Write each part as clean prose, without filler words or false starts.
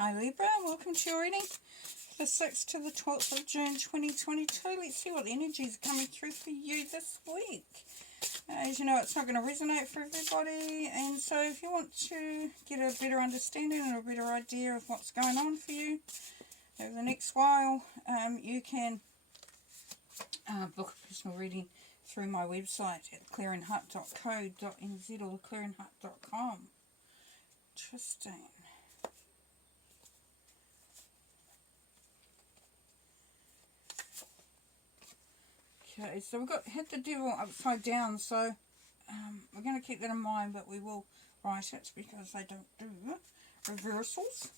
Hi Libra, welcome to your reading. The 6th to the 12th of June 2022. Let's see what the energies are coming through for you this week. As you know, it's not going to resonate for everybody, and so if you want to get a better understanding and a better idea of what's going on for you over the next while, you can book a personal reading through my website at clearingheart.co.nz or clearingheart.com. Interesting. Okay, so we've had the devil upside down, so we're going to keep that in mind, but we will write it because they don't do reversals,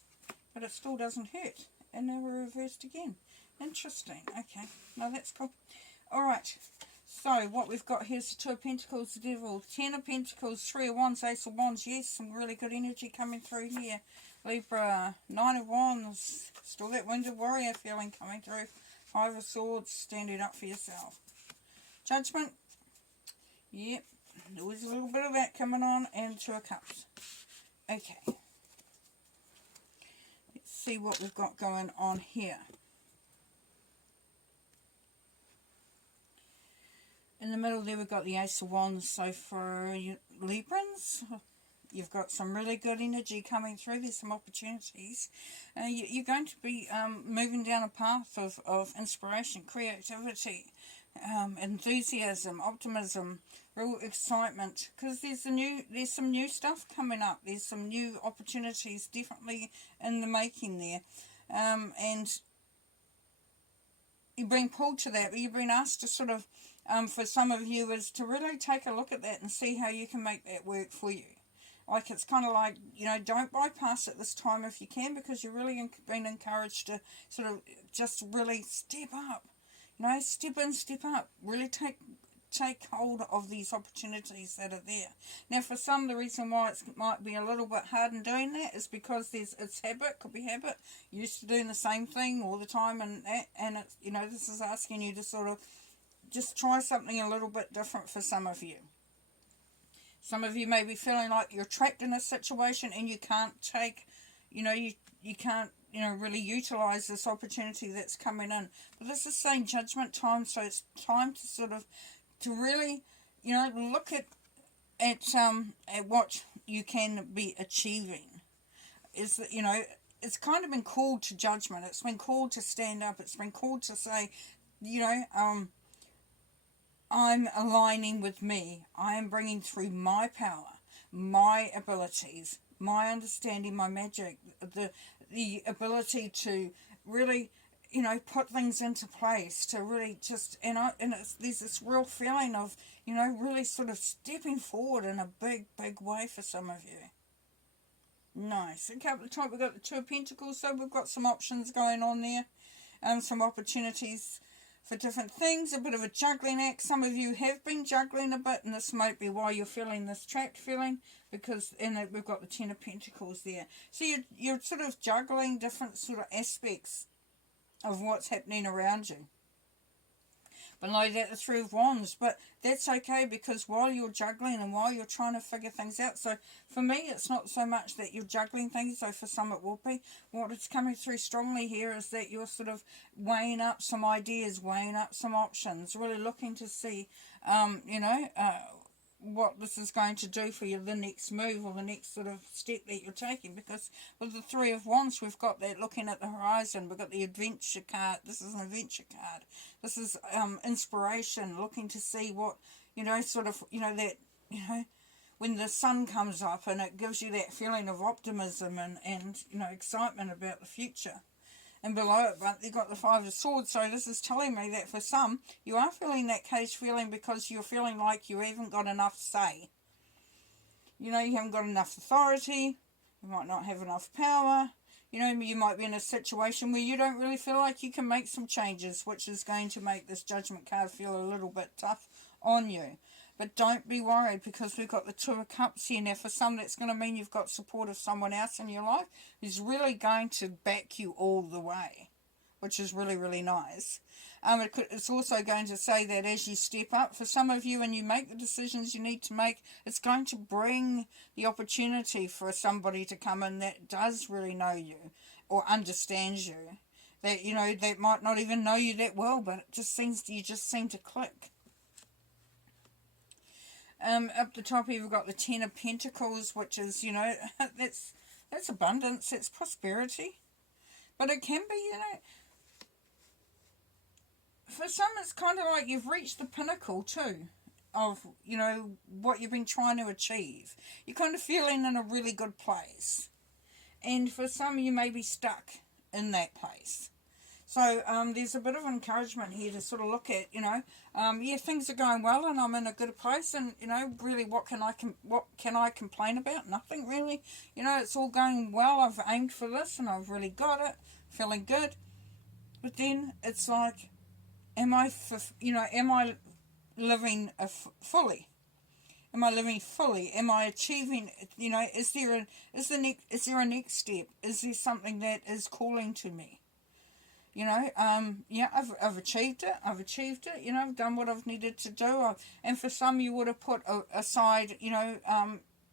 but it still doesn't hurt. And now we're reversed again. Interesting. Okay, no, that's cool. Alright, so what we've got here is the Two of Pentacles, the Devil, Ten of Pentacles, Three of Wands, Ace of Wands. Yes, some really good energy coming through here. Libra, Nine of Wands, still that Wounded Warrior feeling coming through. Five of Swords, standing up for yourself. Judgment, yep, there was a little bit of that coming on, and Two of Cups. Okay, let's see what we've got going on here. In the middle there we've got the Ace of Wands, so for you Librans, you've got some really good energy coming through. There's some opportunities. You're going to be moving down a path of inspiration, creativity, enthusiasm, optimism, real excitement, because there's some new stuff coming up. There's some new opportunities definitely in the making there, and you're being pulled to that. You've been asked to sort of, for some of you, is to really take a look at that and see how you can make that work for you. Like, it's kind of like, you know, don't bypass it this time if you can, because you're really being encouraged to sort of just really step up. You know, step in, step up. Really take hold of these opportunities that are there. Now, for some, the reason why it might be a little bit hard in doing that is because it's habit, could be habit. You're used to doing the same thing all the time, and it's, you know, this is asking you to sort of just try something a little bit different for some of you. Some of you may be feeling like you're trapped in a situation and you can't take, you know, you can't, you know, really utilize this opportunity that's coming in. But this is saying judgment time, so it's time to sort of, to really, you know, look at what you can be achieving. Is that, you know, it's kind of been called to judgment. It's been called to stand up. It's been called to say, you know, I'm aligning with me. I am bringing through my power, my abilities, my understanding, my magic, the ability to really, you know, put things into place, to really just, there's this real feeling of, you know, really sort of stepping forward in a big, big way for some of you. Nice. Okay, at the top we've got the Two of Pentacles, so we've got some options going on there, some opportunities for different things, a bit of a juggling act. Some of you have been juggling a bit, and this might be why you're feeling this trapped feeling, because we've got the Ten of Pentacles there. So you're sort of juggling different sort of aspects of what's happening around you. Below that, the Three of Wands, but that's okay, because while you're juggling and while you're trying to figure things out, so for me it's not so much that you're juggling things, though for some it will be. What is coming through strongly here is that you're sort of weighing up some ideas, weighing up some options, really looking to see, you know, what this is going to do for you, the next move or the next sort of step that you're taking. Because with the Three of Wands, we've got that looking at the horizon. We've got the adventure card. This is an adventure card. This is inspiration, looking to see what, you know, sort of, you know, that, you know, when the sun comes up and it gives you that feeling of optimism and you know, excitement about the future. And below it, but you've got the Five of Swords, so this is telling me that for some, you are feeling that cage feeling because you're feeling like you haven't got enough say. You know, you haven't got enough authority, you might not have enough power, you know, you might be in a situation where you don't really feel like you can make some changes, which is going to make this Judgment card feel a little bit tough on you. But don't be worried, because we've got the Two of Cups here. Now, for some, that's going to mean you've got support of someone else in your life who's really going to back you all the way. which is really, really nice. It's also going to say that as you step up, for some of you, and you make the decisions you need to make, it's going to bring the opportunity for somebody to come in that does really know you or understands you. That, you know, that might not even know you that well, but you just seem to click. Up the top here we've got the Ten of Pentacles, which is, you know, that's abundance, that's prosperity. But it can be, you know, for some it's kind of like you've reached the pinnacle too of, you know, what you've been trying to achieve. You're kind of feeling in a really good place. And for some you may be stuck in that place. So there's a bit of encouragement here to sort of look at, you know, yeah, things are going well and I'm in a good place, and, you know, really what can I complain about? Nothing really. You know, it's all going well. I've aimed for this and I've really got it. Feeling good. But then it's like, am I living fully? Am I living fully? Am I achieving, you know, is there a next step? Is there something that is calling to me? You know, yeah, I've achieved it, you know, I've done what I've needed to do. And for some you would have put aside, you know,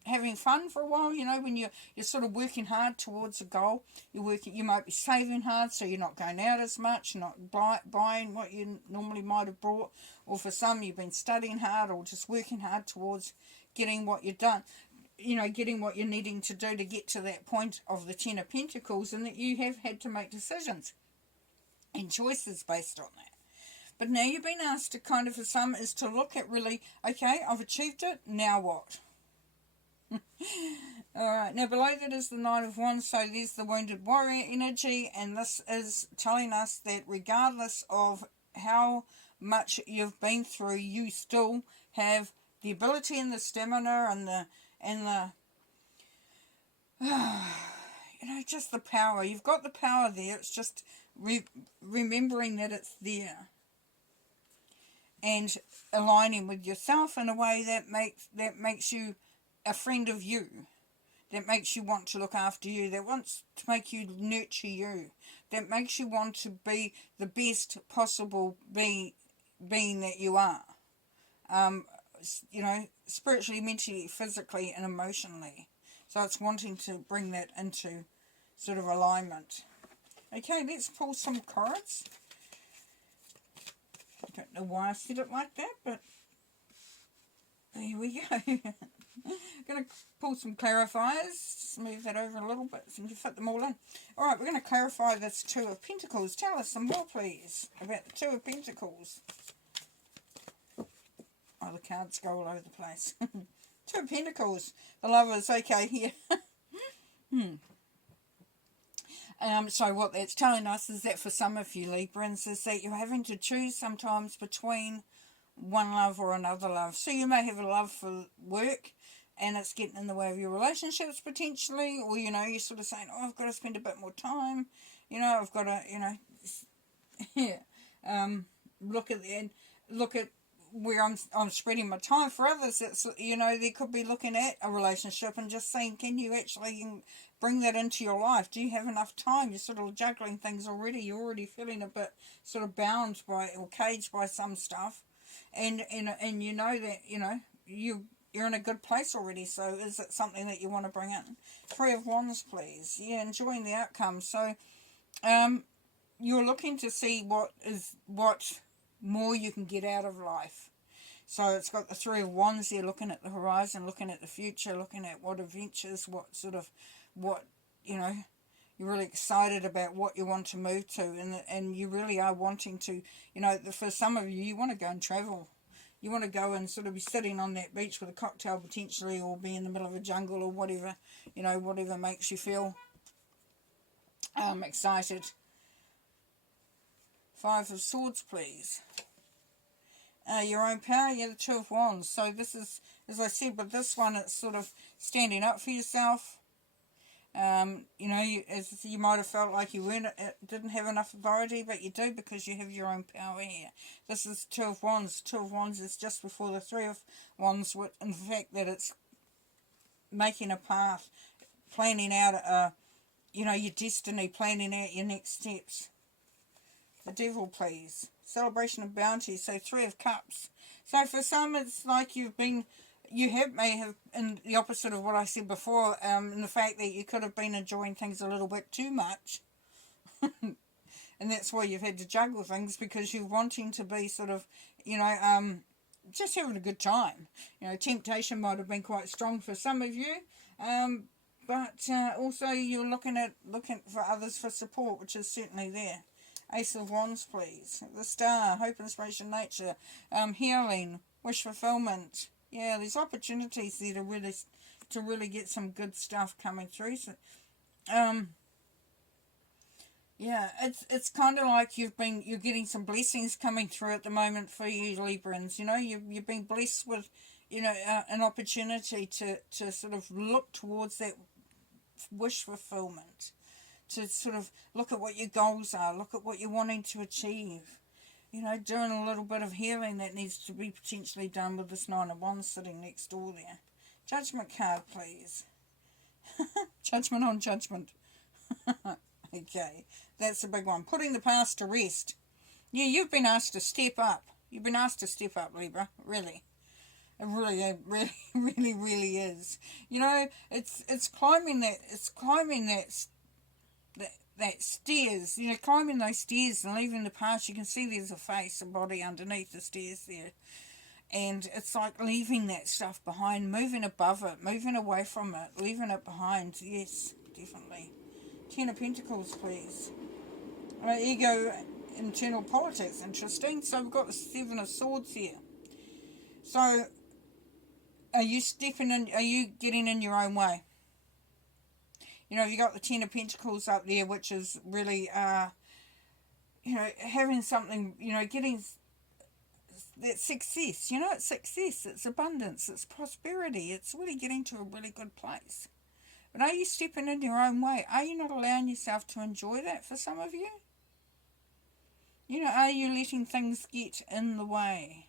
having fun for a while, you know, when you're sort of working hard towards a goal. You might be saving hard, so you're not going out as much, not buying what you normally might have bought. Or for some, you've been studying hard or just working hard towards getting what you've done. You know, getting what you're needing to do to get to that point of the Ten of Pentacles, and that you have had to make decisions and choices based on that. But now you've been asked to kind of, for some, is to look at really, okay, I've achieved it, now what? Alright, now below that is the Knight of Wands, so there's the Wounded Warrior energy, and this is telling us that regardless of how much you've been through, you still have the ability and the stamina and the you know, just the power. You've got the power there. It's just remembering that it's there, and aligning with yourself in a way that makes you a friend of you, that makes you want to look after you, that wants to make you nurture you, that makes you want to be the best possible being that you are. You know, spiritually, mentally, physically, and emotionally. So it's wanting to bring that into sort of alignment. Okay, let's pull some cards. I don't know why I said it like that, but there we go. Going to pull some clarifiers. Just move that over a little bit so you can fit them all in. Alright, we're going to clarify this Two of Pentacles. Tell us some more, please, about the Two of Pentacles. Oh, the cards go all over the place. Two of Pentacles. The Lovers. Okay, here. So what that's telling us is that for some of you Librans is that you're having to choose sometimes between one love or another love. So you may have a love for work and it's getting in the way of your relationships potentially, or, you know, you're sort of saying, oh, I've got to spend a bit more time, you know, I've got to, you know, yeah, look at where I'm spreading my time. For others, it's, you know, they could be looking at a relationship and just saying, can you actually bring that into your life? Do you have enough time? You're sort of juggling things already. You're already feeling a bit sort of bound by or caged by some stuff, and you know that, you know, you're in a good place already. So is it something that you want to bring in? Three of Wands, please. Yeah, enjoying the outcome. So you're looking to see what more you can get out of life. So it's got the Three of Wands there, looking at the horizon, looking at the future, looking at what adventures, what you know, you're really excited about what you want to move to, and you really are wanting to, you know, for some of you, you want to go and travel. You want to go and sort of be sitting on that beach with a cocktail potentially, or be in the middle of a jungle, or whatever, you know, whatever makes you feel excited. Five of Swords, please. Your own power, yeah, the Two of Wands. So this is, as I said, with this one, it's sort of standing up for yourself. You know, you might have felt like you didn't have enough authority, but you do, because you have your own power here. This is Two of Wands. Two of Wands is just before the Three of Wands, with, in fact, that it's making a path, planning out, you know, your destiny, planning out your next steps. The Devil, please. Celebration of bounty. So 3 of Cups. So for some, it's like may have, in the opposite of what I said before, in the fact that you could have been enjoying things a little bit too much. And that's why you've had to juggle things, because you're wanting to be sort of, just having a good time. Temptation might have been quite strong for some of you. But also you're looking for others for support, which is certainly there. Ace of Wands, please. The Star, hope, inspiration, nature, healing, wish fulfillment. Yeah, there's opportunities there to really get some good stuff coming through. So, yeah, it's kind of like you're getting some blessings coming through at the moment for you Librans. You've been blessed with, an opportunity to sort of look towards that wish fulfillment, to sort of look at what your goals are, look at what you're wanting to achieve. Doing a little bit of healing that needs to be potentially done with this 9 of Wands sitting next door there. Judgment card, please. Judgment on judgment. Okay, that's a big one. Putting the past to rest. Yeah, you've been asked to step up. You've been asked to step up, Libra. Really. It really is. It's climbing that stairs, climbing those stairs and leaving the past. You can see there's a face, a body underneath the stairs there. And it's like leaving that stuff behind, moving above it, moving away from it, leaving it behind. Yes, definitely. 10 of Pentacles, please. Ego, internal politics, interesting. So we've got the 7 of Swords here. So, are you getting in your own way? You got the 10 of Pentacles up there, which is really, having something, getting that success. It's success, it's abundance, it's prosperity. It's really getting to a really good place. But are you stepping in your own way? Are you not allowing yourself to enjoy that for some of you? Are you letting things get in the way?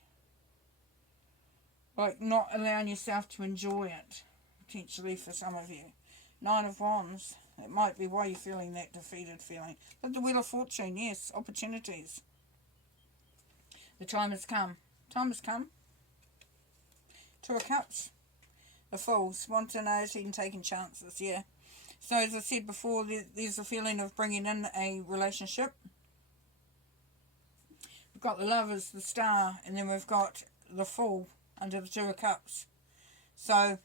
Like not allowing yourself to enjoy it, potentially for some of you. 9 of Wands, that might be why you're feeling that defeated feeling. But the Wheel of Fortune, yes, opportunities. The time has come. Time has come. 2 of Cups. The Fool, spontaneity and taking chances, yeah. So as I said before, there's a feeling of bringing in a relationship. We've got the Lovers, the Star, and then we've got the Fool under the 2 of Cups. So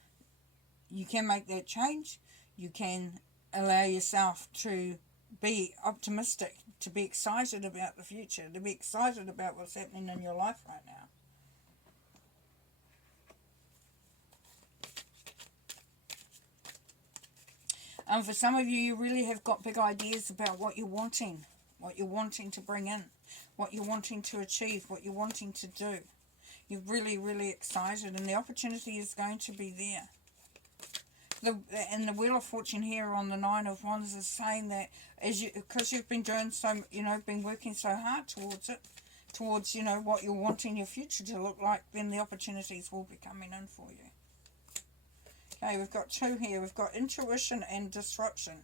you can make that change. You can allow yourself to be optimistic, to be excited about the future, to be excited about what's happening in your life right now. For some of you, you really have got big ideas about what you're wanting to bring in, what you're wanting to achieve, what you're wanting to do. You're really, really excited, and the opportunity is going to be there. And the Wheel of Fortune here on the 9 of Wands is saying that because you've been doing so, been working so hard towards it, towards, what you're wanting your future to look like, then the opportunities will be coming in for you. Okay, we've got 2 here. We've got intuition and disruption.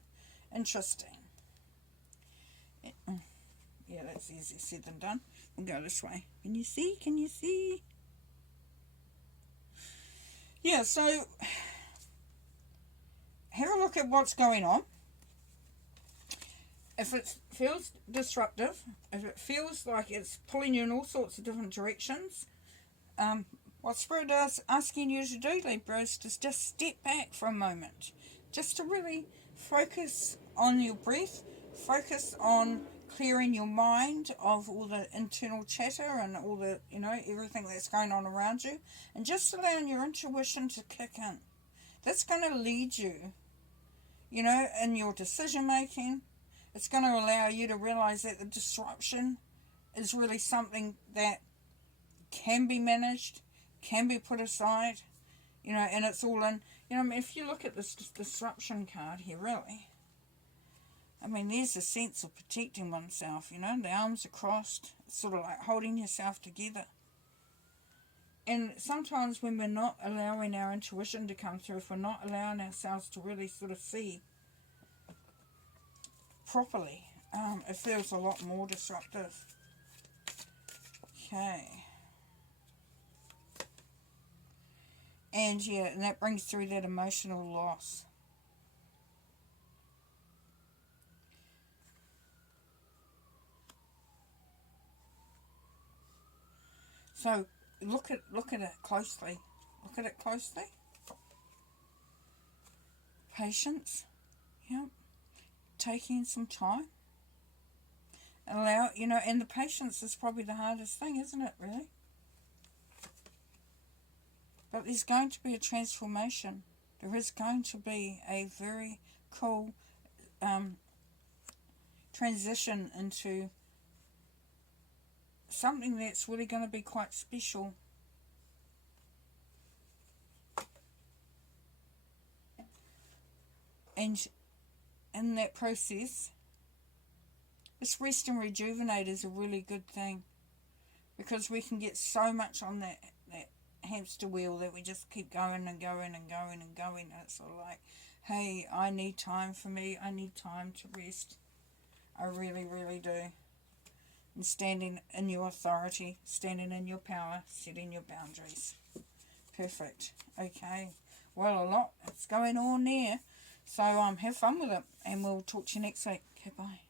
Interesting. Yeah, that's easier said than done. We'll go this way. Can you see? Can you see? Yeah, so have a look at what's going on. If it feels disruptive, if it feels like it's pulling you in all sorts of different directions, what Spirit is asking you to do, Libra, is to just step back for a moment. Just to really focus on your breath, focus on clearing your mind of all the internal chatter and all the, everything that's going on around you, and just allowing your intuition to kick in. That's going to lead you, in your decision making. It's going to allow you to realize that the disruption is really something that can be managed, can be put aside, and it's all in. If you look at this disruption card here, really, there's a sense of protecting oneself, the arms are crossed, it's sort of like holding yourself together. And sometimes when we're not allowing our intuition to come through, if we're not allowing ourselves to really sort of see properly, it feels a lot more disruptive. Okay. And yeah, and that brings through that emotional loss. So look at it closely. Look at it closely. Patience. Yep. Taking some time. Allow, and the patience is probably the hardest thing, isn't it, really? But there's going to be a transformation. There is going to be a very cool transition into something that's really going to be quite special. And in that process, this rest and rejuvenate is a really good thing, because we can get so much on that hamster wheel that we just keep going and going and going and going, and it's sort of like, hey, I need time for me, I need time to rest. I really, really do. And standing in your authority, standing in your power, setting your boundaries. Perfect. Okay. Well, a lot is going on there. So have fun with it, and we'll talk to you next week. Okay, bye.